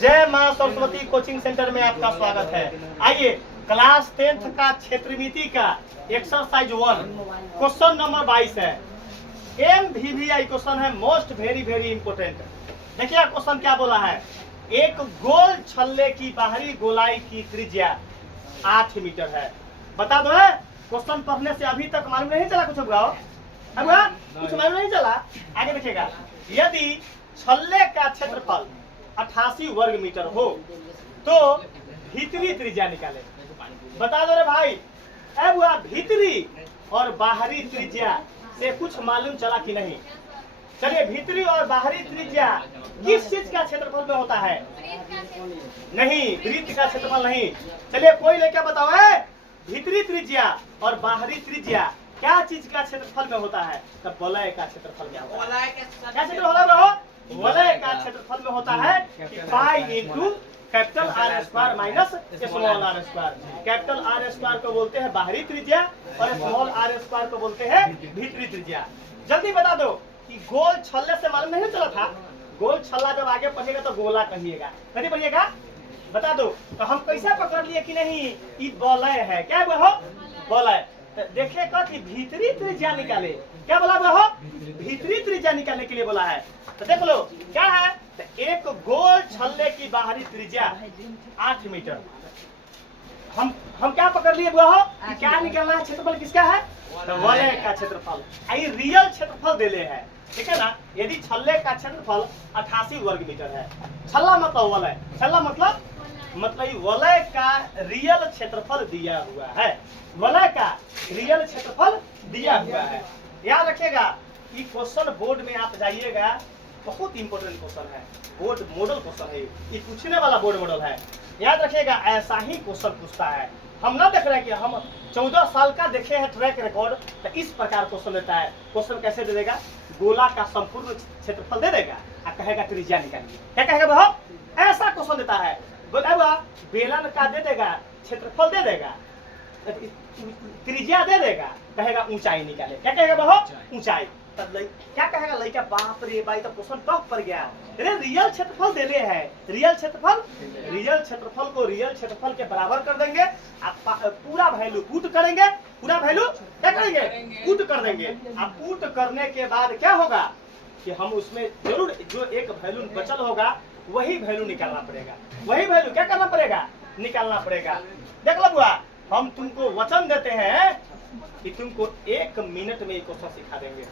जय मां Saraswati coaching centre में आपका स्वागत है। आइए क्लास 10th का क्षेत्रमिति का एक्सरसाइज 1 क्वेश्चन नंबर 22 है। MVVI क्वेश्चन है, मोस्ट वेरी इंपोर्टेंट। देखिए क्वेश्चन क्या बोला है। एक गोल छल्ले की बाहरी गोलाई की त्रिज्या 8 मीटर है। बता दो है, क्वेश्चन पढ़ने से अभी तक मालूम नहीं चला कुछ होगा? कुछ मालूम नहीं चला। आगे देखिएगा, यदि छल्ले का क्षेत्रफल 88 वर्ग मीटर हो तो भीतरी त्रिज्या निकाले। बता दो रे भाई, अब वह भीतरी और बाहरी त्रिज्या से कुछ मालूम चला कि नहीं? चलिए, भीतरी और बाहरी त्रिज्या किस चीज का क्षेत्रफल में होता है? नहीं, वृत्त का क्षेत्रफल नहीं। चलिए कोई लेके बताओ है, भीतरी त्रिज्या और बाहरी त्रिज्या क्या चीज का क्षेत्रफल में होता है? तब वलय का क्षेत्रफल में होता है। क्या क्षेत्रफल हो? वलय का क्षेत्रफल में होता है pi into capital R square minus small R square. Capital R square को बोलते हैं बाहरी त्रिज्या और स्मॉल आर स्क्वायर को बोलते हैं भीतरी त्रिज्या। जल्दी बता दो कि गोल छल्ले से मालूम नहीं चला था? गोल छल्ला जब आगे पढ़िएगा तो गोला कहिएगा, कभी पढ़िएगा। बता दो तो हम कैसे पकड़ लिए कि नहीं ये वलय है? क्या वो हो? वलय। देखिएगा कि भीतरी त्रिज्या निकाले। क्या बोला वो हो? भीतरी त्रिज्या निकालने के लिए बोला है। तो देख लो क्या है, तो एक गोल छल्ले की बाहरी त्रिज्या 8 मीटर। हम क्या पकड़ लिए वो हो कि क्या निकालना है? क्षेत्रफल किसका है? तो वलय का क्षेत्रफल। ये रियल क्षेत्रफल देले है, ठीक है ना। यदि छल्ले का क्षेत्रफल 88 वर्ग मीटर है, छल्ला मतलब वलय, छल्ला मतलब वलय का रियल क्षेत्रफल दिया हुआ है। वलय का रियल क्षेत्रफल दिया हुआ है। याद रखिएगा, ये क्वेश्चन बोर्ड में आप जाइएगा, बहुत इंपॉर्टेंट क्वेश्चन है, बोर्ड मॉडल क्वेश्चन है, ये पूछने वाला बोर्ड मॉडल है। याद रखिएगा, ऐसा ही क्वेश्चन पूछता है। हम ना देख रहे हैं कि हम 14 साल का देखे हैं ट्रैक रिकॉर्ड, तो इस प्रकार क्वेश्चन देता है। क्वेश्चन कैसे दे देगा? गोला का संपूर्ण क्षेत्रफल दे देगा और कहेगा त्रिज्या निकालिए। क्या कहेगा वह? ऐसा क्वेश्चन देता है। बेलन का दे देगा, क्षेत्रफल दे देगा, त्रिज्या दे देगा, कहेगा ऊंचाई निकाले। क्या कहेगा वह? ऊंचाई। क्या कहेगा लड़का? बाप रे भाई, तो क्वेश्चन टफ पड़ गया। अरे रियल क्षेत्रफल देले है, रियल क्षेत्रफल को रियल क्षेत्रफल के बराबर कर देंगे। आप पूरा वैल्यू पुट करेंगे, पूरा वैल्यू क्या करेंगे? पुट कर देंगे। आप पुट करने के बाद क्या होगा कि हम उसमें जरूर जो एक वैल्यू बचल होगा वही वैल्यू निकालना पड़ेगा। वही वैल्यू क्या करना पड़ेगा? निकालना पड़ेगा। देख लो बुआ, हम तुमको वचन देते हैं कि तुमको 1 मिनट में क्वेश्चन सिखा देंगे।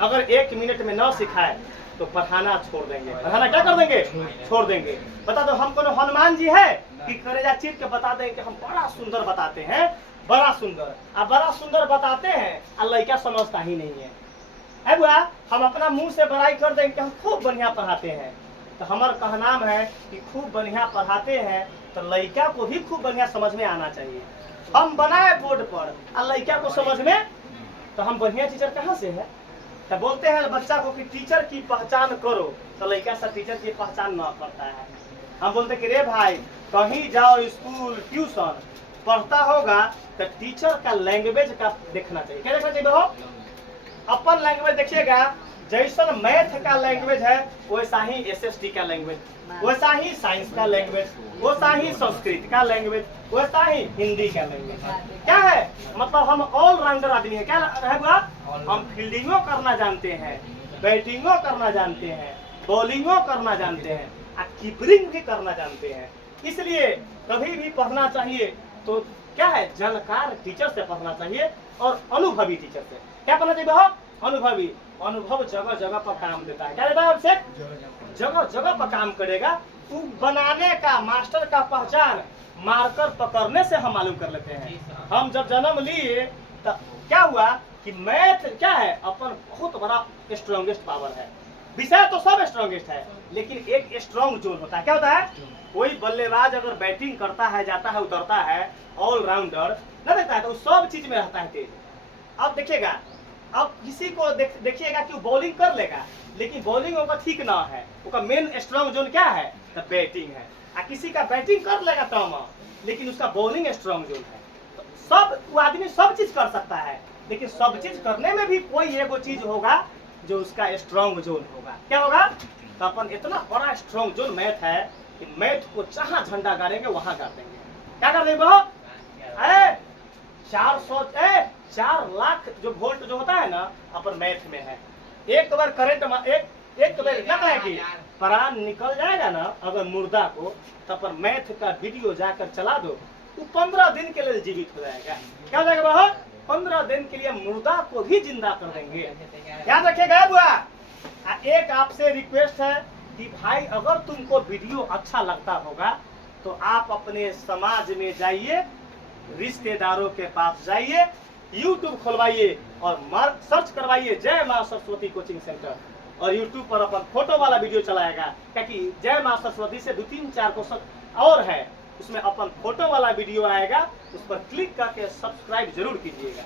अगर 1 मिनट में न सिखाए तो पढ़ाना छोड़ देंगे। पढ़ाना क्या कर देंगे? छोड़ देंगे। बता दो, हम कोनो हनुमान जी है कि करेजा चीर के बता दें कि हम बड़ा सुंदर बताते हैं, बड़ा सुंदर बताते हैं और लड़का समझता ही नहीं है बुआ। हम अपना मुंह से बड़ाई कर देंगे कि हम खूब बढ़िया पढ़ाते हैं, तो हमारा कहनाम है कि खूब बढ़िया पढ़ाते हैं तो लड़का को भी खूब बढ़िया समझ में आना चाहिए। हम बनाए बोर्ड पर और लड़का को समझ में, तो हम बढ़िया टीचर कहाँ से है? तो बोलते हैं बच्चा को कि टीचर की पहचान करो, तो लड़का से टीचर की पहचान न करता है। हम बोलते कि रे भाई, कहीं जाओ स्कूल ट्यूशन पढ़ता होगा तो टीचर का लैंग्वेज का देखना चाहिए। क्या देखना चाहिए हो? अपन लैंग्वेज देखिएगा, जैसा मैथ का लैंग्वेज है वैसा ही SST का लैंग्वेज, वैसा ही साइंस का लैंग्वेज, वैसा ही संस्कृत का लैंग्वेज, वैसा ही हिंदी का लैंग्वेज। क्या है? मतलब हम ऑलराउंडर आदमी है। क्या है बुआ? हम फील्डिंगो करना जानते हैं, बैटिंगो करना जानते हैं, बॉलिंगो करना जानते हैं और कीपरिंग भी करना जानते हैं। इसलिए कभी भी पढ़ना चाहिए तो क्या है, जानकार टीचर से पढ़ना चाहिए और अनुभवी टीचर से। क्या पढ़ना चाहिए हो? अनुभवी। अनुभव जगह जगह पर काम देता है। क्या देता है? आपसे जगह जगह पर काम करेगा। तू बनाने का, मास्टर का पहचान मार्कर पकड़ने से हम मालूम कर लेते हैं। हम जब जन्म लिए तब क्या हुआ कि मैथ क्या है, अपन बहुत बड़ा स्ट्रॉन्गेस्ट पावर है। विषय तो सब स्ट्रॉन्गेस्ट है, लेकिन एक स्ट्रॉन्ग जोन होता है। क्या होता है? कोई बल्लेबाज अगर बैटिंग करता है, जाता है, उतरता है, ऑलराउंडर न देखता है तो सब चीज में रहता है तेज। अब देखिएगा, अब किसी को देखिएगा कि वो बॉलिंग कर लेगा, लेकिन बॉलिंग होगा ठीक ना है, उसका मेन स्ट्रॉन्ग जोन क्या है? तो बैटिंग है। और किसी का बैटिंग कर लेगा तम, लेकिन उसका बॉलिंग स्ट्रॉन्ग जोन है। तो सब वो आदमी सब चीज कर सकता है, लेकिन सब चीज करने में भी कोई एगो चीज होगा जो उसका स्ट्रॉन्ग जोन होगा। क्या होगा? तो अपन इतना बड़ा स्ट्रॉन्ग जोन मैथ है, कि मैथ को जहां झंडा गाड़ेंगे वहां गाड़ देंगे। क्या कर देंगे बहो? 4 लाख जो वोल्ट जो होता है ना अपन मैथ में है, एक बार करंट एक बार क्या है कि प्राण निकल जाएगा ना अगर मुर्दा को, तो अपन मैथ का वीडियो जाकर चला दो, वो 15 दिन के लिए जीवित हो जाएगा। क्या हो जाएगा बहो? 15 दिन के लिए मुर्दा को भी जिंदा कर देंगे। याद रखिएगा बुआ। एक आपसे रिक्वेस्ट है कि भाई अगर तुमको वीडियो अच्छा लगता होगा तो आप अपने समाज में जाइए, रिश्तेदारों के पास जाइए, YouTube खुलवाइए और मार्क सर्च करवाइए जय मां सरस्वती कोचिंग सेंटर, और YouTube पर अपन फोटो वाला वीडियो चलाएगा, क्योंकि जय मां सरस्वती से 2-3-4 क्वेश्चन और है, उसमें अपन फोटो वाला वीडियो आएगा, उस पर क्लिक करके सब्सक्राइब जरूर कीजिएगा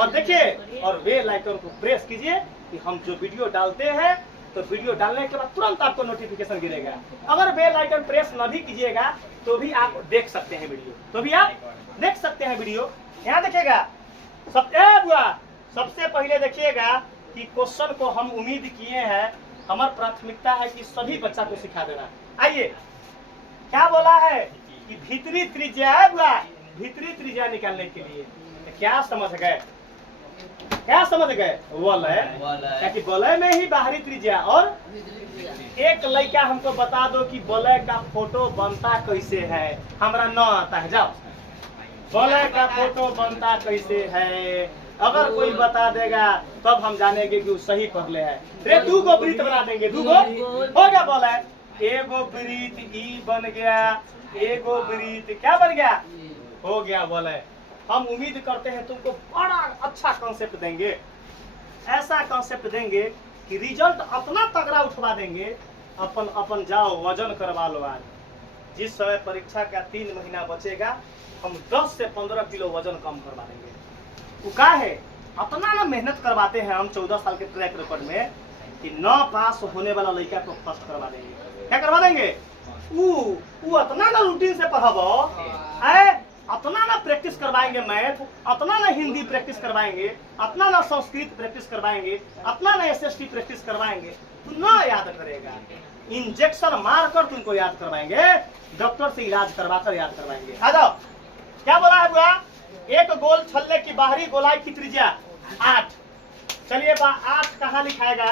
और देखिए और बेल आइकन को प्रेस कीजिए कि हम जो वीडियो डालते हैं तो वीडियो डालने के बाद तुरंत आपको नोटिफिकेशन गिरेगा। अगर बेल आइकन प्रेस न भी कीजिएगा तो भी आप देख सकते हैं वीडियो, तो भी आप देख सकते हैं वीडियो। यहाँ देखिएगा सबसे पहले देखिएगा कि क्वेश्चन को हम उम्मीद किए हैं, हमारी प्राथमिकता है कि सभी बच्चा को सिखा देना। आइए क्या बोला है कि भीतरी त्रिज्या है बुआ, भीतरी त्रिज्या निकालने के लिए तो क्या समझ गए? क्या समझ गए? वलय, क्योंकि वलय में ही बाहरी त्रिज्या। और एक लड़का हमको बता दो कि वलय का फोटो बनता कैसे है, हमरा न आता है, जाओ वलय का फोटो बनता कैसे है, अगर कोई बता देगा तब हम जानेंगे कि वो सही पढ़ले है। रे 2 गो वृत्त बना देंगे, 2 गो हो गया वलय, एगो वृत्त ई बन गया, एगो वृत्त क्या बन गया, हो गया वलय। हम उम्मीद करते हैं तुमको बड़ा अच्छा कॉन्सेप्ट देंगे, ऐसा कॉन्सेप्ट देंगे कि रिजल्ट अपना तगड़ा उठवा देंगे। अपन जाओ वजन करवा लो। आज जिस समय परीक्षा का 3 महीना बचेगा हम 10 से 15 किलो वजन कम करवा देंगे। वो क्या है, अपना ना मेहनत करवाते हैं हम 14 साल के ट्रैक रिकॉर्ड में कि 9 पास होने वाला लड़का को फर्स्ट करवा देंगे। क्या करवा देंगे? वो अपना ना रूटीन से पढ़ाबो, अपना ना प्रैक्टिस करवाएंगे मैथ, अपना ना हिंदी प्रैक्टिस करवाएंगे, अपना ना संस्कृत प्रैक्टिस करवाएंगे, अपना ना SST प्रैक्टिस करवाएंगे, तू ना याद करेगा। इंजेक्शन मारकर तुमको याद करवाएंगे, डॉक्टर से इलाज करवाकर याद करवाएंगे। आ जाओ, क्या बोला है बुआ? एक गोल छल्ले की बाहरी गोलाई की त्रिज्या 8। चलिए 8 कहाँ लिखाएगा?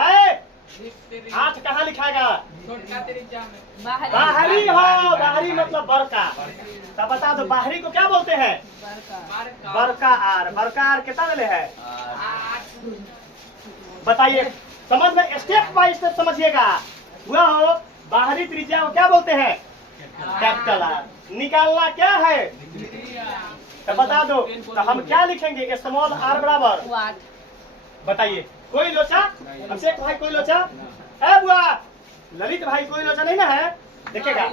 8 कहाँ लिखाएगा? बाहरी हो, बाहरी मतलब बड़का। तो बता दो बाहरी को क्या बोलते हैं? बड़का आर। बड़का आर कितना वाले है? बताइए, समझ में स्टेप बाय स्टेप समझिएगा। हुआ हो बाहरी त्रिज्या को क्या बोलते हैं? Capital R. निकालना क्या है? तो बता दो, तो हम क्या लिखेंगे? स्मॉल आर बराबर, बताइए कोई लोचा? अभिषेक भाई कोई लोचा? है बुआ? ललित भाई कोई लोचा नहीं ना है? देखिएगा,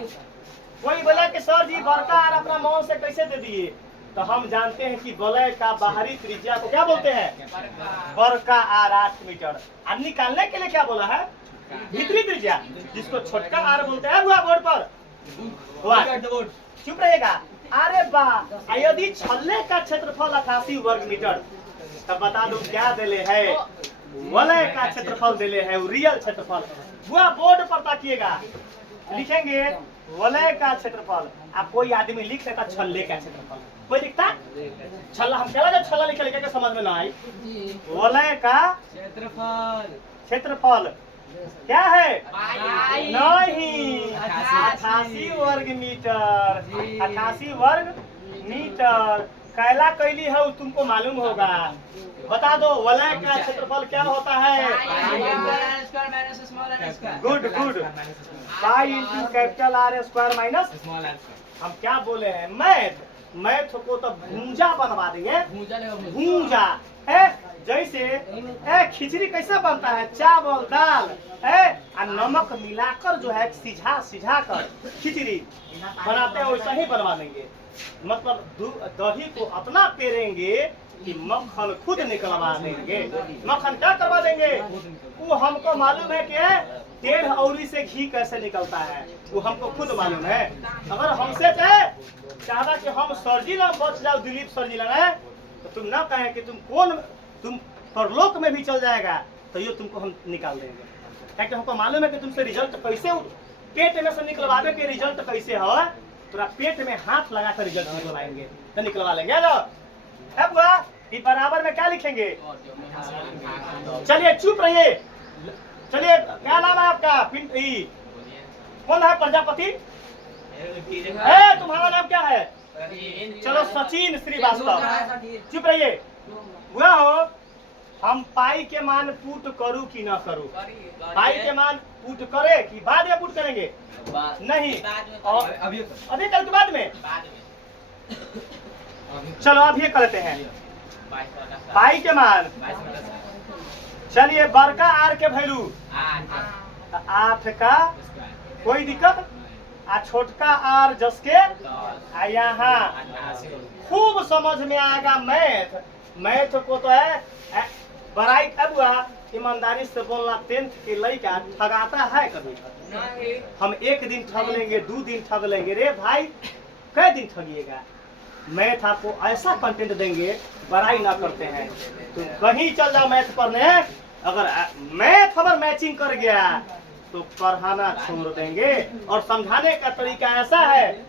कोई बोला कि सर जी बड़का आर अपना मन से कैसे दे दिए, तो हम जानते हैं कि वलय का बाहरी त्रिज्या को क्या बोलते हैं? बड़का आर 8 मीटर। और निकालने के लिए क्या बोला है? भीतरी त्रिज्या, जिसको छोटका आर बोलते हैं बुआ बोर्ड पर। चुप रहेगा। अरे वाह, यदि छल्ले का क्षेत्रफल 88 वर्ग मीटर, तब बता दो क्या देले है? वलय का क्षेत्रफल देले है, रियल क्षेत्रफल। बुआ बोर्ड पर ताकिएगा, लिखेंगे वलय का क्षेत्रफल। आप कोई आदमी लिख लेता छल्ले का क्षेत्रफल, कोई लिखता छल्ला? हम क्या छल्ला लिखे लिखे समझ में ना आई। वलय का क्षेत्रफल क्या है? नहीं, 88 वर्ग मीटर। 88 वर्ग मीटर कैला कैली है तुमको मालूम होगा। बता दो वलय का क्षेत्रफल क्या होता है? गुड गुड, पाई into capital R square minus. हम क्या बोले हैं? मैथ को तो भूंजा बनवा देंगे, भूंजा है। जैसे खिचड़ी कैसे बनता है? चावल दाल और नमक मिलाकर जो है सिझा कर खिचड़ी बनाते हैं, वैसा ही बनवा देंगे। मतलब दही को अपना पेरेंगे कि मक्खन खुद निकलवा देंगे। मक्खन क्या करवा देंगे? वो हमको मालूम है कि टेढ़ औरी से घी कैसे निकलता है, वो हमको खुद मालूम है। अगर हमसे चाहता कि हम सरजी ना बच जाओ, दिलीप सरजी लगा, तो तुम ना कहें कि तुम परलोक में भी चल जाएगा, तो ये तुमको हम निकाल देंगे। क्योंकि हमको मालूम है कि तुमसे रिजल्ट कैसे पेट में से निकलवावे के रिजल्ट कैसे हो, तोरा पेट में हाथ लगा कर रिजल्ट निकलवाएंगे तो निकलवा लेंगे। आ जाओ। अब हुआ कि बराबर में क्या लिखेंगे, चलिए चुप रहिए, चलिए क्या नाम है आपका, कौन है प्रजापति, तुम्हारा नाम क्या है, चलो सचिन श्रीवास्तव, चुप रहिए। हुआ हो हम पाई के मान पुट करूं कि ना करूं, पाई के मान पुट करे कि बाद में पुट करेंगे, नहीं और अभी कल के बाद में, चलो अब ये करते हैं पाई के मान, चलिए बड़का आर के वैल्यू 8 का कोई दिक्कत, आ छोटका आर जस के यहाँ खूब समझ में आएगा मैथ, मैथ को तो है बड़ाई। अब हुआ ईमानदारी से बोलना, 10th के लड़का ठगाता है कभी, हम एक दिन ठग लेंगे, 2 दिन ठग लेंगे, रे भाई कई दिन ठगिएगा। मैथ आपको ऐसा कंटेंट देंगे बड़ाई ना करते हैं, तो कहीं चल जाओ मैथ पढ़ने, अगर मैथ अगर मैचिंग कर गया तो पढ़ाना छोड़ देंगे। और समझाने का तरीका ऐसा है,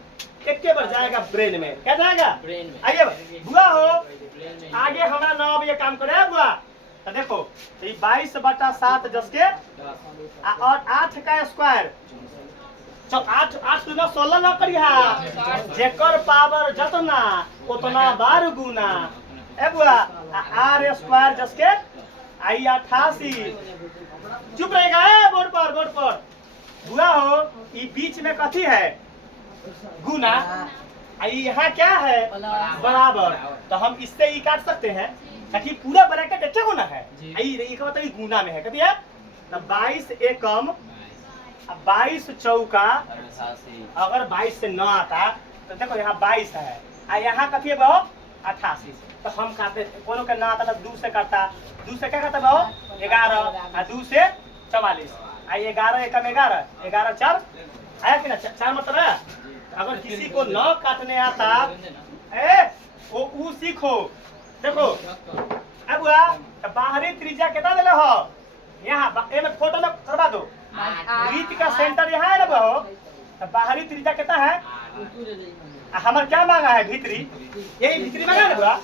एक के बार जाएगा ब्रेन में, क्या जाएगा ब्रेन में। आइए बुआ हो आगे हमारा 9 ये काम करे बुआ, तो देखो तो 22/7 जस के और 8 का स्क्वायर, चल 8 दुना 16 ना करिया, जेकर पावर जतना उतना बार गुना। ए बुआ आर स्क्वायर जस के आई 88, चुप रहेगा है बोर्ड पर। बुआ हो ये बीच में कथी है, गुना, यहाँ क्या है बराबर, तो हम इससे ही काट सकते हैं ताकि पूरा ब्रैकेट अच्छा गुना है, ये मतलब गुना में है कथी है, तो 22 एकम 22 चौका, अगर 22 से न आता तो देखो यहाँ 22 है, यहाँ कथी है बहु 88, तो हम काटते कोनो का ना आता तो 2 से काटता, 2 से क्या करता बहु 11, 2 से 44, 11 एकम 11, 11 4 आया कि ना, 4 मतलब है। अगर किसी को न काटने आता वो सीखो, देखो अब हुआ तो बाहरी त्रिज्या कितना दिले हो, यहाँ फोटो में करवा दो, वृत्त का सेंटर यहाँ है ना बहु, तो बाहरी त्रिज्या कितना है, हमारे क्या मांगा है भीतरी, यही भीतरी मांगा है ना बुआ,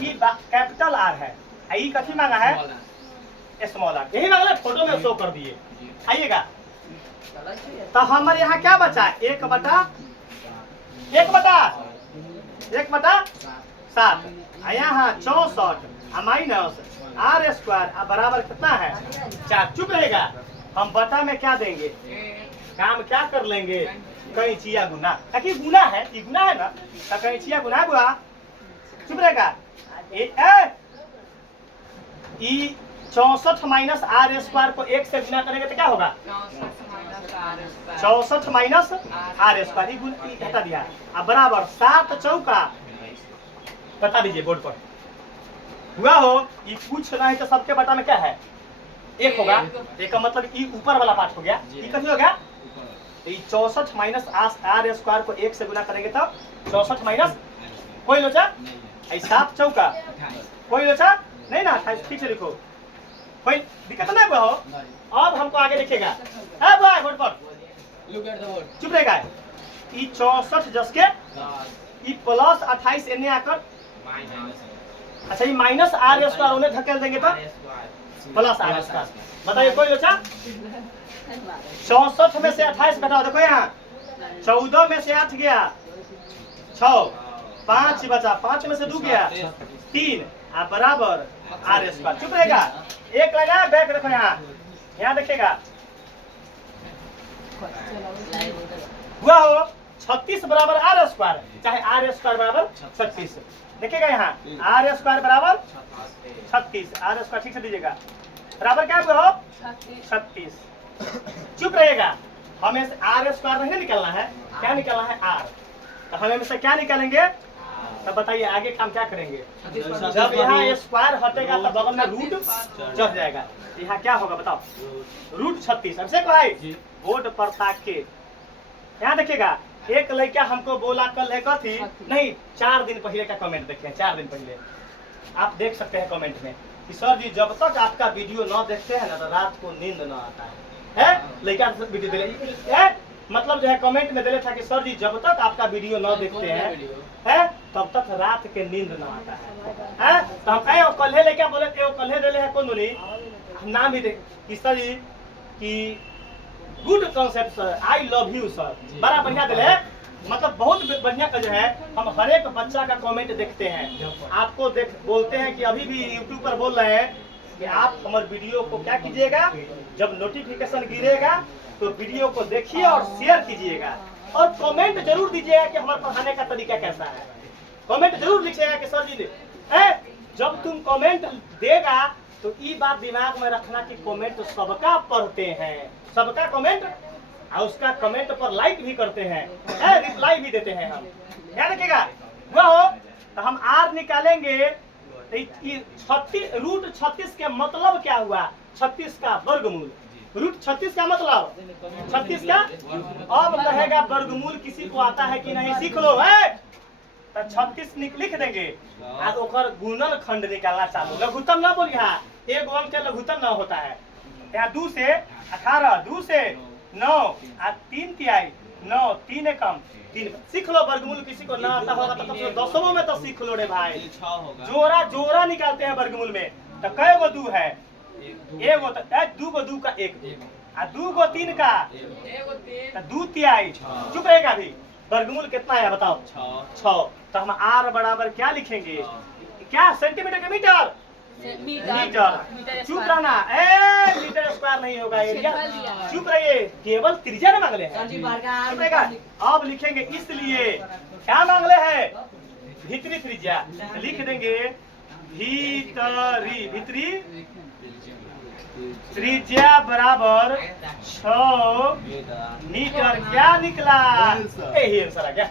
ये कैपिटल आर है, ये कथी मांगा है स्मॉल आर, यही मांगा फोटो में शो कर दिए। आइएगा तो हमारे यहाँ क्या बचा, 1/7, यहाँ 64 माइनस आर स्क्वायर बराबर कितना है 4, चुप रहेगा। हम बटा में क्या देंगे, काम क्या कर लेंगे, कैंचिया गुना, ताकि गुना है, ये गुना है ना, तो कैंचिया गुना बुआ, चुप रहेगा। 64 माइनस आर स्क्वायर को 1 से गुना करेंगे तो क्या होगा, 64 माइनस आर स्क्वायर हटा दिया, अब बराबर 7 चौका, बता दीजिए बोर्ड पर। हुआ हो ये कुछ नहीं तो सबके बटा में क्या है 1 होगा, एक का मतलब ये ऊपर वाला पार्ट हो गया, ये कभी हो गया, तो ये 64 माइनस आर स्क्वायर को 1 से गुना करेंगे तो 64 माइनस कोई लोचा 7 चौका, कोई लोचा नहीं ना 28, ठीक से लिखो, कोई दिक्कत नहीं हो। अब हमको आगे लिखेगा, बोर्ड पर चुप रहेगा, ये 64 जस के ये प्लस 28 एने आकर, अच्छा ये माइनस आर स्क्वायर उन्हें धकेल देंगे तो प्लस आर स्क्वायर, बताइए कोई लोचा 64 में से 28 घटाओ, देखो यहाँ 14 में से 8 गया 6, 5 बचा, 5 में से 2 गया 3, बराबर आर स्क्वायर, चुप रहेगा। एक लगा बैक रखो, यहाँ देखिएगा हुआ हो 36 बराबर आर स्क्वायर, चाहे आर स्क्वायर बराबर 36, देखिएगा यहाँ आर स्क्वायर बराबर 36, आर स्क्वायर ठीक से दीजिएगा, बराबर क्या हुआ हो 36, चुप रहेगा। हमें से आर स्क्वायर नहीं निकलना है, क्या निकलना है आर, तो हमें से क्या निकालेंगे, तब बताइए आगे काम क्या करेंगे, जब यहाँ स्क्वायर हटेगा तो बगल में रूट चढ़ जाएगा, यहाँ क्या होगा बताओ, रूट 36। अभिषेक भाई बोर्ड पर ताक के यहाँ देखिएगा, एक लड़का हमको बोला कल है कथी नहीं, 4 दिन पहले का कमेंट देखिए, 4 दिन पहले आप देख सकते हैं कमेंट में कि सर जी जब तक आपका वीडियो न देखते हैं ना तो रात को नींद न आता है लड़का वीडियो दे मतलब जो है कमेंट में दे था कि सर जी जब तक आपका वीडियो न देखते हैं है तब तक रात के नींद न आता है तो हम कहे कल्हे लेके बोले कल्हे दे है कौन बोली नाम भी दे कि सर जी कि good concept sir I love you sir बड़ा बढ़िया दिले मतलब बहुत बढ़िया का जो है हम हर एक बच्चा का कमेंट देखते हैं आपको देख बोलते हैं कि अभी भी यूट्यूब पर बोल रहे हैं कि आप हमारे वीडियो को क्या कीजिएगा जब नोटिफिकेशन गिरेगा तो वीडियो को देखिए और शेयर कीजिएगा और कमेंट जरूर दीजिएगा कि हमारे पढ़ाने का तरीका कैसा है कमेंट जरूर लिखिएगा कि सर जी जब तुम कमेंट देगा तो ये बात दिमाग में रखना कि कमेंट सबका पढ़ते हैं सबका कमेंट और उसका कमेंट पर लाइक भी करते हैं रिप्लाई भी देते हैं हम क्या रखेगा वो तो हम आर निकालेंगे 36 के मतलब क्या हुआ 36 का वर्गमूल रूट 36 का मतलब 36 का अब कहेगा वर्गमूल किसी को आता है कि नहीं सीख लो है तो 36 लिख देंगे और ओकर गुणन खंड निकालना चालू लघुत्तम ना बोलिए एक अंक के लघुत्तम ना होता है यहाँ 2 से 18 2 से 9 3 तिहाई 9 3 एकम 3 सीख लो वर्गमूल किसी को ना आता होगा तो दसों में तो सीख लो रे भाई जोरा जोरा निकालते हैं वर्गमूल में तो कै गो 2 है एगो तो 2 गो 2 का 1 आ 2 गो 3 का तो 2 तिहाई चुप रहेगा अभी वर्गमूल कितना है बताओ 6 तो हम आर बराबर क्या लिखेंगे क्या सेंटीमीटर के मीटर मीटर चुप रहना मीटर स्क्वायर नहीं होगा एरिया चुप रहिए केवल त्रिज्या न मांगले हैं अब लिखेंगे इसलिए क्या मांगले हैं भीतरी त्रिज्या लिख देंगे भीतरी त्रिज्या बराबर 6 मीटर क्या निकला यही आंसर आ गया